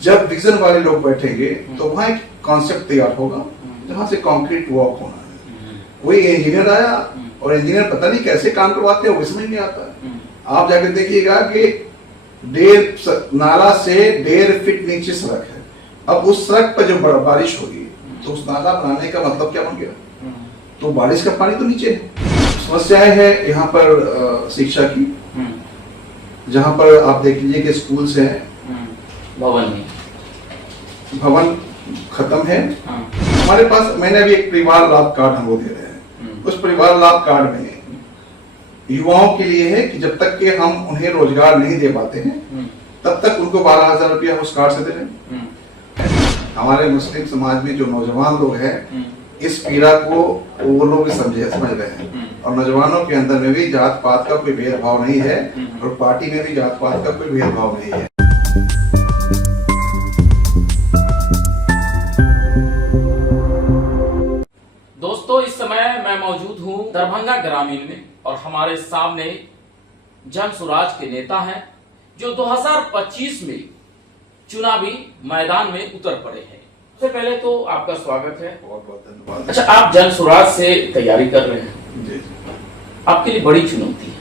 जब विजन वाले लोग बैठेंगे तो वहां एक कॉन्सेप्ट तैयार होगा जहां से कंक्रीट वॉक होना है। कोई इंजीनियर आया और इंजीनियर पता नहीं कैसे काम करवाते हैं, वो समझ नहीं आता। आप जाकर देखिएगा कि 1.5 नाला से 1.5 फीट नीचे सड़क है। अब उस सड़क पर जब बारिश होगी तो उस नाला बनाने का मतलब क्या बन गया? तो बारिश का पानी तो नीचे है। समस्याएं है यहाँ पर शिक्षा की, जहाँ पर आप देख लीजिए कि स्कूल से भवन खत्म है। हमारे पास मैंने अभी एक परिवार लाभ कार्ड हम वो दे रहे हैं। उस परिवार लाभ कार्ड में युवाओं के लिए है कि जब तक के हम उन्हें रोजगार नहीं दे पाते हैं तब तक उनको 12,000 रुपया उस कार्ड से दे रहे हैं। हमारे मुस्लिम समाज में जो नौजवान लोग हैं इस पीड़ा को वो लोग समझ रहे हैं, और नौजवानों के अंदर में भी जात पात का कोई भेदभाव नहीं है और पार्टी में भी जात पात का कोई भेदभाव नहीं है। दोस्तों, इस समय मैं मौजूद हूं दरभंगा ग्रामीण में और हमारे सामने जन स्वराज के नेता हैं जो 2025 में चुनावी मैदान में उतर पड़े हैं। सबसे पहले तो आपका स्वागत है। बहुत बहुत धन्यवाद। अच्छा, आप जन स्वराज से तैयारी कर रहे हैं जी। आपके लिए बड़ी चुनौती है,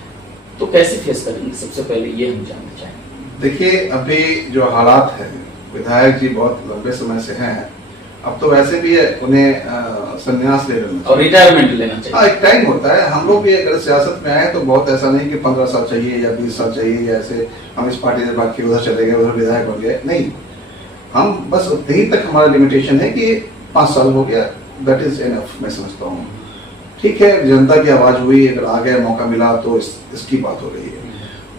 तो कैसे फेस करेंगे? सबसे पहले ये हम जानना चाहेंगे। देखिए, अभी जो हालात है, विधायक जी बहुत लंबे समय से हैं, अब तो वैसे भी उन्हें संन्यास ले लेना और रिटायरमेंट लेना चाहिए। हाँ, एक टाइम होता है। हम लोग भी अगर सियासत में आए तो बहुत ऐसा नहीं कि 15 साल चाहिए या 20 साल चाहिए, या ऐसे हम इस पार्टी से बाकी उधर चले गए, उधर विधायक बन गए, नहीं। हम बस उतने ही तक हमारा लिमिटेशन है कि 5 साल हो गया, दैट इज एनफ, मैं समझता हूँ। ठीक है, जनता की आवाज हुई, अगर आगे मौका मिला तो इसकी बात हो रही है।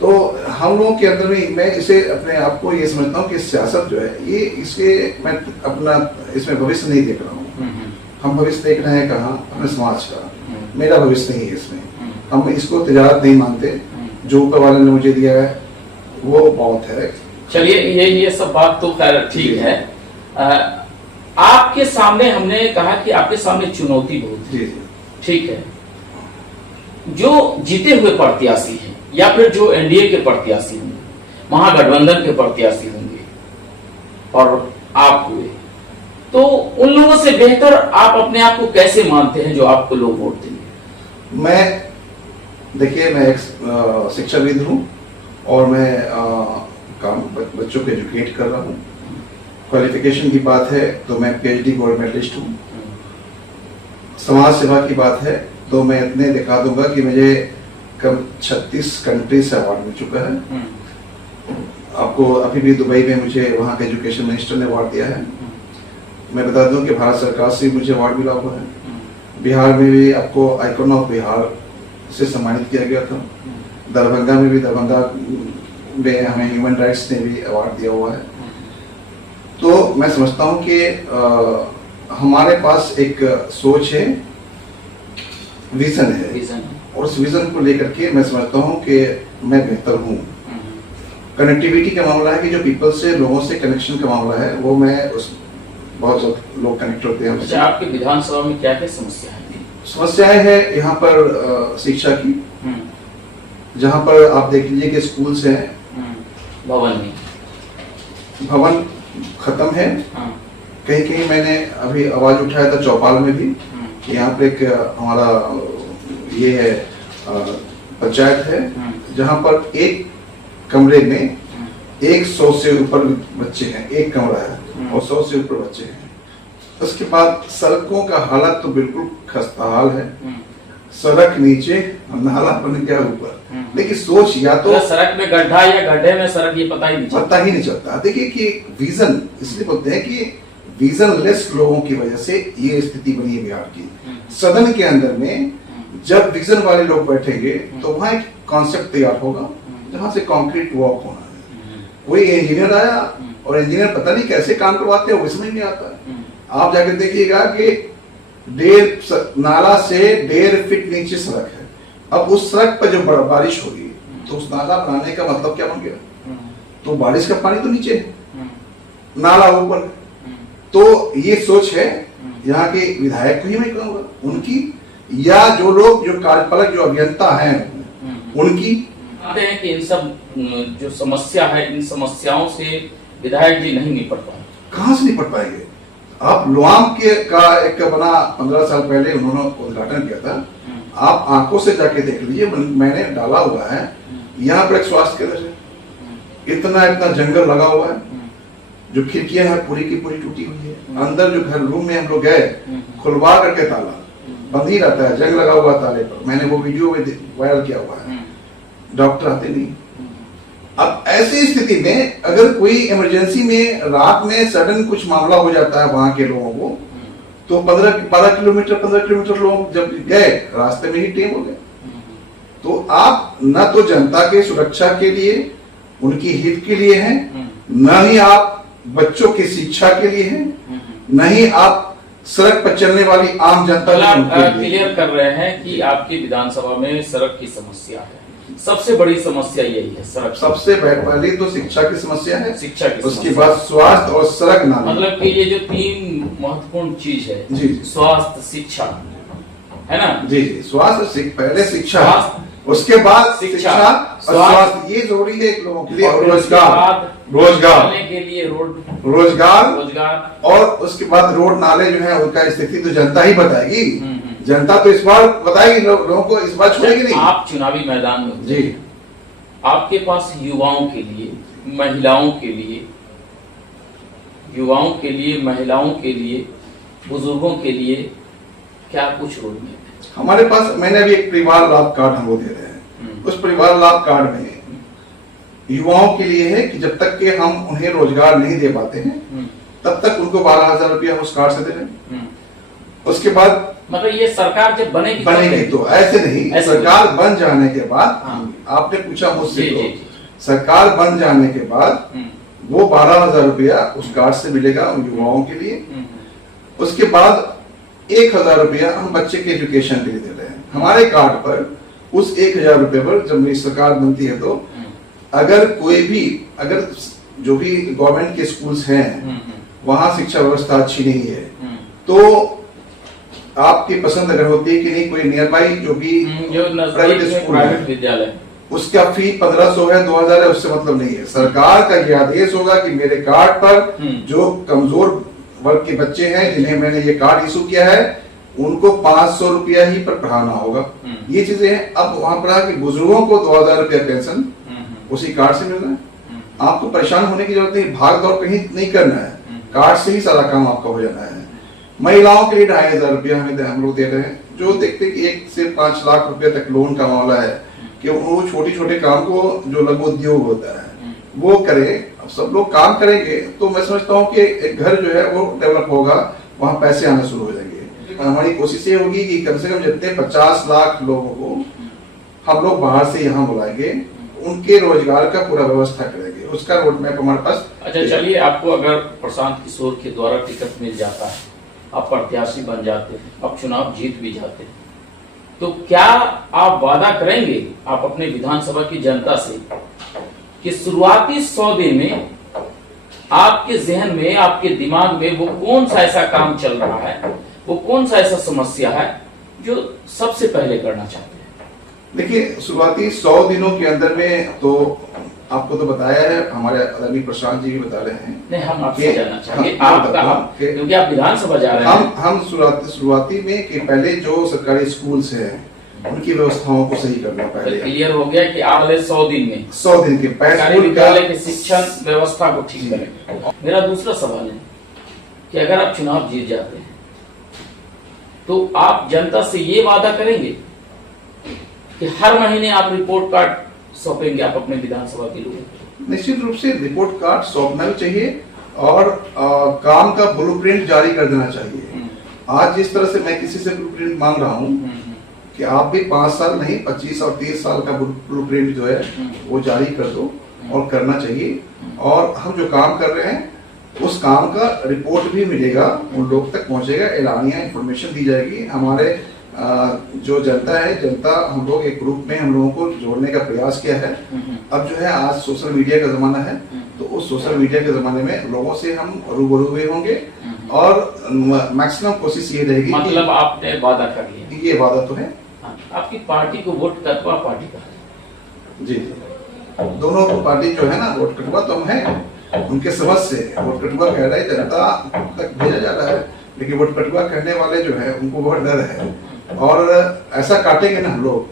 तो हम लोगों के अंदर में मैं इसे अपने आप को ये समझता हूँ कि सियासत जो है ये इसके मैं अपना इसमें भविष्य नहीं देख रहा हूँ। हम भविष्य देख रहे हैं कहाँ? अपने समाज का। मेरा भविष्य नहीं है इसमें। हम इसको तिजारत नहीं मानते। जो ऊपर वाले ने मुझे दिया है वो बहुत है। चलिए, ये सब बात तो खैर ठीक है। आपके सामने हमने कहा कि आपके सामने चुनौती बहुत है, ठीक है। जो जीते हुए प्रत्याशी हैं या फिर जो एनडीए के प्रत्याशी होंगे, महागठबंधन के प्रत्याशी होंगे और आप हुए, तो उन लोगों से बेहतर आप अपने आप को कैसे मानते हैं जो आपको लोग वोट देंगे? देखिए, मैं एक शिक्षाविद हूँ और मैं बच्चों को एजुकेट कर रहा हूँ। क्वालिफिकेशन की बात है तो मैं PhD गोल्ड मेडलिस्ट हूँ। समाज सेवा की बात है तो मैं इतने दिखा दूंगा कि मुझे कम 36 कंट्री से अवार्ड मिल चुका है। आपको अभी भी दुबई में मुझे वहाँ के एजुकेशन मिनिस्टर ने अवार्ड दिया है। मैं बता दूं कि भारत सरकार से मुझे अवार्ड मिला हुआ है। बिहार में भी आपको आइकॉन ऑफ बिहार से सम्मानित किया गया था। दरभंगा में भी, दरभंगा में हमें ह्यूमन राइट्स ने भी अवार्ड दिया हुआ है। तो मैं समझता हूं कि हमारे पास एक सोच है, विजन है, और उस विजन को लेकर के मैं समझता हूं कि मैं बेहतर हूं। कनेक्टिविटी का मामला है कि जो पीपल से, लोगों से कनेक्शन का मामला है, वो मैं उस बहुत लोग कनेक्ट होते हैं। अच्छा, आपके विधानसभा में क्या क्या समस्या है? समस्याएं है यहाँ पर शिक्षा की, जहाँ पर आप देख लीजिए कि स्कूल से भवन खत्म है। कहीं कहीं मैंने अभी आवाज उठाया था चौपाल में भी, यहाँ पे एक हमारा ये है पंचायत है जहाँ पर एक कमरे में 100 से ऊपर बच्चे हैं, एक कमरा है और 100 से ऊपर बच्चे हैं। उसके बाद सड़कों का हालत तो बिल्कुल खस्ताहाल है। सड़क नीचे, नाला बन गया ऊपर। लेकिन सोच या तो सड़क में गड्ढा या गड्ढे में सड़क, ये पता ही नहीं चलता। देखिए कि विजन, इसलिए बोलते हैं कि विजन लेस लोगों की वजह से ये स्थिति बनी है बिहार की। सदन के अंदर में जब विजन वाले लोग बैठेंगे तो वहां एक कॉन्सेप्ट तैयार होगा जहां से कंक्रीट वॉक होना है। कोई इंजीनियर आया और इंजीनियर पता नहीं कैसे काम करवाते हैं, वो समझ नहीं आता। आप जाकर देखिएगा कि 1.5 नाला से 1.5 फीट नीचे सड़क है। अब उस सड़क पर जब बारिश होगी तो उस नाला बनाने का मतलब क्या बन गया? तो बारिश का पानी तो नीचे है, नाला ऊपर। तो ये सोच है यहाँ के विधायक को ही मैं कहूँगा, उनकी, या जो लोग जो कार्यपालक जो अभियंता हैं उनकी। हैं कि इन सब जो समस्या है, इन समस्याओं से विधायक जी नहीं निपट पाए। कहाँ से निपट पाएंगे? आप लोआम के का एक बना 15 साल पहले उन्होंने उद्घाटन किया था, आप आंखों से जाके देख लीजिए, मैंने डाला हुआ है। यहाँ पर एक स्वास्थ्य केंद्र है, इतना इतना जंगल लगा हुआ है, जो खिड़कियां है पूरी की पूरी टूटी हुई है। अंदर जो घर रूम में हम लोग गए, खुलवा करके ताला बंद ही रहता है, जंग लगा हुआ ताले पर। मैंने वो वीडियो में वायरल किया हुआ है। डॉक्टर आते नहीं। अब ऐसी स्थिति में अगर कोई इमरजेंसी में रात में सडन कुछ मामला हो जाता है वहां के लोगों को, तो 15 किलोमीटर लोग जब गए, रास्ते में ही टेम हो गए। तो आप न तो जनता के सुरक्षा के लिए, उनकी हित के लिए हैं, न ही आप बच्चों की शिक्षा के लिए हैं, न ही आप सड़क पर चलने वाली आम जनता क्लियर कर रहे हैं कि आपकी विधानसभा में सड़क की समस्या है। सबसे बड़ी समस्या यही है, सड़क। सबसे पहले तो शिक्षा की समस्या है, शिक्षा की, उसके बाद स्वास्थ्य और सड़क नाली। मतलब कि ये जो 3 महत्वपूर्ण चीज है, जी, स्वास्थ्य, शिक्षा, है ना? जी जी, स्वास्थ्य पहले शिक्षा, उसके बाद शिक्षा और स्वास्थ्य, ये जरूरी है लोगों के लिए। रोजगार के लिए रोजगार और उसके बाद रोड नाले जो है उनका स्थिति तो जनता ही बताएगी। जनता तो इस बार बताएगी, लोगों को इस बार छोड़ेगी नहीं। आप चुनावी मैदान में जी, आपके पास युवाओं के लिए, महिलाओं के लिए, महिलाओं के लिए, बुजुर्गों के लिए क्या कुछ रोड में हमारे पास? मैंने अभी एक परिवार लाभ कार्ड हम दे रहे हैं। उस परिवार लाभ कार्ड में युवाओं के लिए है कि जब तक के हम उन्हें रोजगार नहीं दे पाते हैं तब तक उनको 12,000 रुपया उस कार्ड से दे रहे हैं। उसके बाद मतलब ये सरकार जब बनेगी तो ऐसे नहीं, सरकार बन जाने के बाद, आपने पूछा मुझसे, तो सरकार बन जाने के बाद वो 12,000 रुपया उस कार्ड से मिलेगा उन युवाओं के लिए। उसके बाद 1,000 रुपया हम बच्चे के एजुकेशन के लिए दे रहे हैं। हमारे कार्ड पर उस 1,000 रुपये पर जब मेरी सरकार बनती है तो अगर कोई भी, अगर जो भी गवर्नमेंट के स्कूल्स हैं वहां शिक्षा व्यवस्था अच्छी नहीं है, तो आपकी पसंद अगर होती है कि नहीं, कोई नियर बाई जो भी प्राइवेट स्कूल है, विद्यालय, उसका फी 1,500 है, 2,000 है, उससे मतलब नहीं है। सरकार का यह आदेश होगा कि मेरे कार्ड पर जो कमजोर वर्ग के बच्चे हैं जिन्हें मैंने ये कार्ड इशू किया है, उनको 500 रुपया ही पर पढ़ाना होगा। ये चीजें हैं। अब वहां पर कि बुजुर्गों को 2,000 रुपया पेंशन उसी कार्ड से मिल रहा है। आपको परेशान होने की जरूरत नहीं, भाग दौड़ कहीं नहीं करना है, कार्ड से ही सारा काम आपका हो जाना है। महिलाओं के लिए 2,500 रुपया हम लोग दे रहे हैं। जो देखते हैं कि 1 से 5 लाख रुपए तक लोन का मामला है कि वो छोटे काम को, जो लघु उद्योग होता है, वो करें। सब लोग काम करेंगे तो मैं समझता हूँ कि एक घर जो है वो डेवलप होगा, वहां पैसे आना शुरू हो जाएंगे। हमारी कोशिश ये होगी कि कम से कम जितने 50 लाख लोगों को हम लोग बाहर से यहाँ बुलाएंगे, उनके रोजगार का पूरा व्यवस्था करेंगे। उसका रोड मैप हमारे पास। अच्छा, चलिए, आपको अगर प्रशांत किशोर के द्वारा टिकट मिल जाता है, आप प्रत्याशी बन जाते हैं, आप चुनाव जीत भी जाते हैं, तो क्या आप वादा करेंगे आप अपने विधानसभा की जनता से कि शुरुआती 100 दिन में आपके जहन में, आपके दिमाग में वो कौन सा ऐसा काम चल रहा है, वो कौन सा ऐसा समस्या है जो सबसे पहले करना चाहते हैं? देखिए, शुरुआती 100 दिनों के अंदर में तो आपको तो बताया है, हमारे आदरणीय प्रशांत जी भी बता रहे हैं। नहीं, हम आपसे जानना चाहेंगे आपका, क्योंकि आप विधानसभा जा रहे हैं। हम शुरुआती में कि पहले जो सरकारी स्कूल्स हैं उनकी व्यवस्थाओं को सही करना पहले। क्लियर हो गया कि अगले 100 दिन में 100 दिन के सरकारी विद्यालय की शिक्षण व्यवस्था को ठीक करेंगे। मेरा दूसरा सवाल है कि अगर आप चुनाव जीत जाते हैं तो आप जनता से ये वादा करेंगे कि हर महीने आप रिपोर्ट कार्ड सौंपेंगे आप अपने विधानसभा के लोगों को? निश्चित रूप से रिपोर्ट कार्ड सौंपना भी चाहिए और काम का ब्लूप्रिंट जारी कर देना चाहिए। आज जिस तरह से मैं किसी से ब्लूप्रिंट मांग रहा हूँ कि आप भी 5 साल नहीं 25 और 30 साल का ब्लूप्रिंट जो है वो जारी कर दो, और करना चाहिए। और हम जो काम कर रहे हैं उस काम का रिपोर्ट भी मिलेगा, उन लोग तक पहुंचेगा, एलानिया इंफॉर्मेशन दी जाएगी। हमारे जो जनता है, जनता, हम लोग एक ग्रुप में हम लोगों को जोड़ने का प्रयास किया है। अब जो है आज सोशल मीडिया का जमाना है, तो उस सोशल मीडिया के जमाने में लोगों से हम रूबरू हुए होंगे और मैक्सिमम कोशिश ये रहेगी। मतलब आपने वादा कर लिया? ये वादा तो है। आपकी पार्टी को वोट कटवा पार्टी का? जी, दोनों पार्टी जो है ना, वोट कटवा तो हम है, उनके समझ से वोट कटुआ कह रहे जनता तक भेजा जा रहा है, लेकिन वोट कटुआ कहने वाले जो है उनको बहुत डर है, और ऐसा काटेंगे ना हम लोग,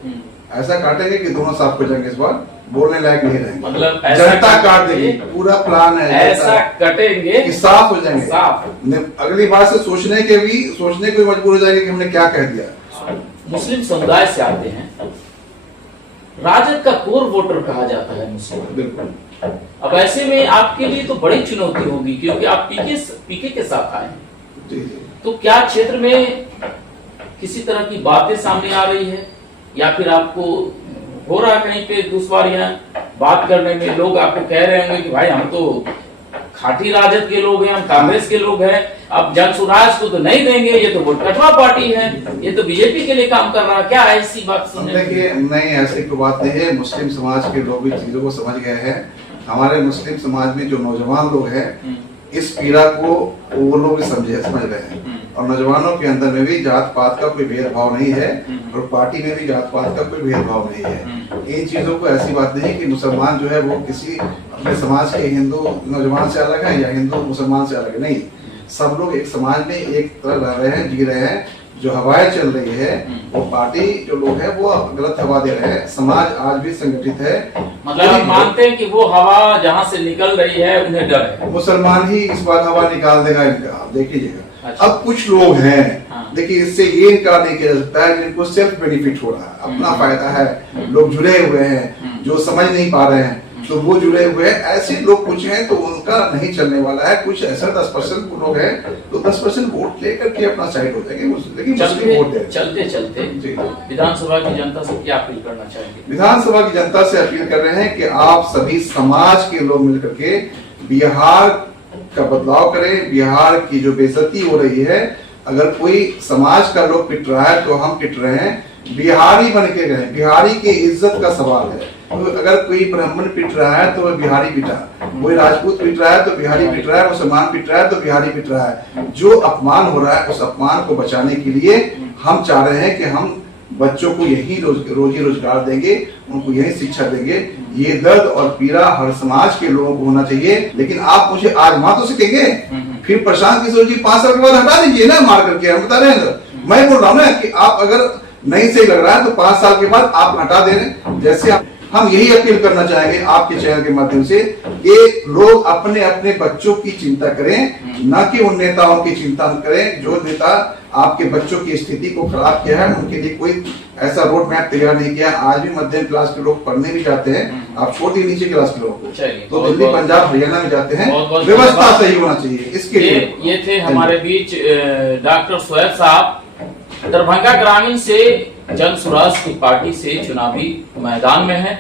ऐसा काटेंगे कि दोनों साफ हो जाएंगे, इस बार बोलने लायक नहीं रहेंगे, मतलब जनता काट देगी, पूरा प्लान है ऐसा कटेंगे कि साफ हो जाएंगे, साफ। अगली बार से सोचने को भी मजबूर हो जाएंगे कि हमने क्या कह दिया। मुस्लिम समुदाय से आते हैं, राजद का कोर वोटर कहा जाता है मुस्लिम, बिल्कुल। अब ऐसे में आपके लिए तो बड़ी चुनौती होगी, क्योंकि आप पीके के साथ आए हैं। जी जी। तो क्या क्षेत्र में किसी तरह की बातें सामने आ रही है, या फिर आपको हो रहा है कहीं पे दुश्वारियां बात करने में, लोग आपको कह रहे होंगे कि भाई हम तो खाटी राजद के लोग हैं, हम कांग्रेस के लोग हैं, अब जन सुराज को तो नहीं देंगे, ये तो वोट कटवा पार्टी है, ये तो बीजेपी के लिए काम कर रहा है, क्या ऐसी बात सुनने? देखिए, नहीं ऐसी कोई बात नहीं है, मुस्लिम समाज के लोग भी चीजों को समझ गए हैं। हमारे मुस्लिम समाज में जो नौजवान लोग हैं, इस पीड़ा को वो लोग भी समझ रहे हैं, और नौजवानों के अंदर में भी जात पात का कोई भेदभाव नहीं है, और पार्टी में भी जात पात का कोई भेदभाव नहीं है। इन चीजों को ऐसी बात नहीं कि मुसलमान जो है वो किसी अपने समाज के हिंदू नौजवान से अलग है या हिंदू मुसलमान से अलग है, नहीं, सब लोग एक समाज में एक तरह रह रहे हैं, जी रहे हैं। जो हवाएं चल रही है वो पार्टी जो लोग हैं वो गलत हवा दे रहे हैं, समाज आज भी संगठित है। मतलब आप मानते हैं कि वो हवा जहाँ से निकल रही है उन्हें डर है, मुसलमान ही इस बार हवा निकाल देगा इनका, आप देख लीजिएगा। अच्छा। अब कुछ लोग हैं, देखिए इससे ये इनकार नहीं किया जा सकता है जिनको सेल्फ बेनिफिट हो रहा है, अपना फायदा है, लोग जुड़े हुए हैं, जो समझ नहीं पा रहे हैं तो वो जुड़े हुए हैं, ऐसे लोग कुछ हैं तो उनका नहीं चलने वाला है। कुछ ऐसा 10% लोग हैं तो 10% वोट लेकर के अपना साइड हो जाएंगे, लेकिन मुस्लिम वोट दे। चलते विधानसभा की जनता से क्या अपील करना चाहेंगे? विधानसभा की जनता से अपील कर रहे हैं कि आप सभी समाज के लोग मिलकर के बिहार का बदलाव करें। बिहार की जो बेइज्जती हो रही है, अगर कोई समाज का लोग पिट रहा है तो हम पिट रहे हैं, बिहारी बन के रहे, बिहारी की इज्जत का सवाल है। तो अगर कोई ब्राह्मण पिट रहा है तो वह बिहारी पिटा, कोई राजपूत पिट रहा है तो बिहारी पिट रहा है, मुसलमान पिट रहा है तो बिहारी पिट रहा है। जो अपमान हो रहा है उस अपमान को बचाने के लिए हम चाह रहे हैं कि हम बच्चों को यही रोजी रोजगार देंगे, उनको यही शिक्षा देंगे। ये दर्द और पीड़ा हर समाज के लोगों को होना चाहिए। लेकिन आप मुझे आजमा तो सकेंगे, फिर प्रशांत किशोर जी 5 साल के बाद हटा दीजिए ना, मार करके। हम बता रहे हैं, मैं बोल रहा हूँ ना कि आप अगर नहीं सही लग रहा है तो 5 साल के बाद आप हटा दे रहे। जैसे हम यही अपील करना चाहेंगे आपके चैनल के माध्यम से कि लोग अपने अपने बच्चों की चिंता करें, न कि उन नेताओं की चिंता करें जो नेता आपके बच्चों की स्थिति को खराब किया है। उनके लिए कोई ऐसा रोड मैप तैयार नहीं किया। आज भी मध्यम क्लास के लोग पढ़ने भी जाते हैं, आप छोड़ दिए नीचे क्लास के लोगों को, तो दिल्ली पंजाब हरियाणा में जाते हैं। व्यवस्था सही होना चाहिए इसके लिए। ये थे हमारे बीच डॉक्टर सुहैब साहब, दरभंगा ग्रामीण से जन सुराज की पार्टी से चुनावी मैदान में है,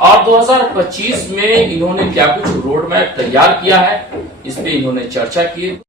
और 2025 में इन्होंने क्या कुछ रोड मैप तैयार किया है, इस पे इन्होंने चर्चा की।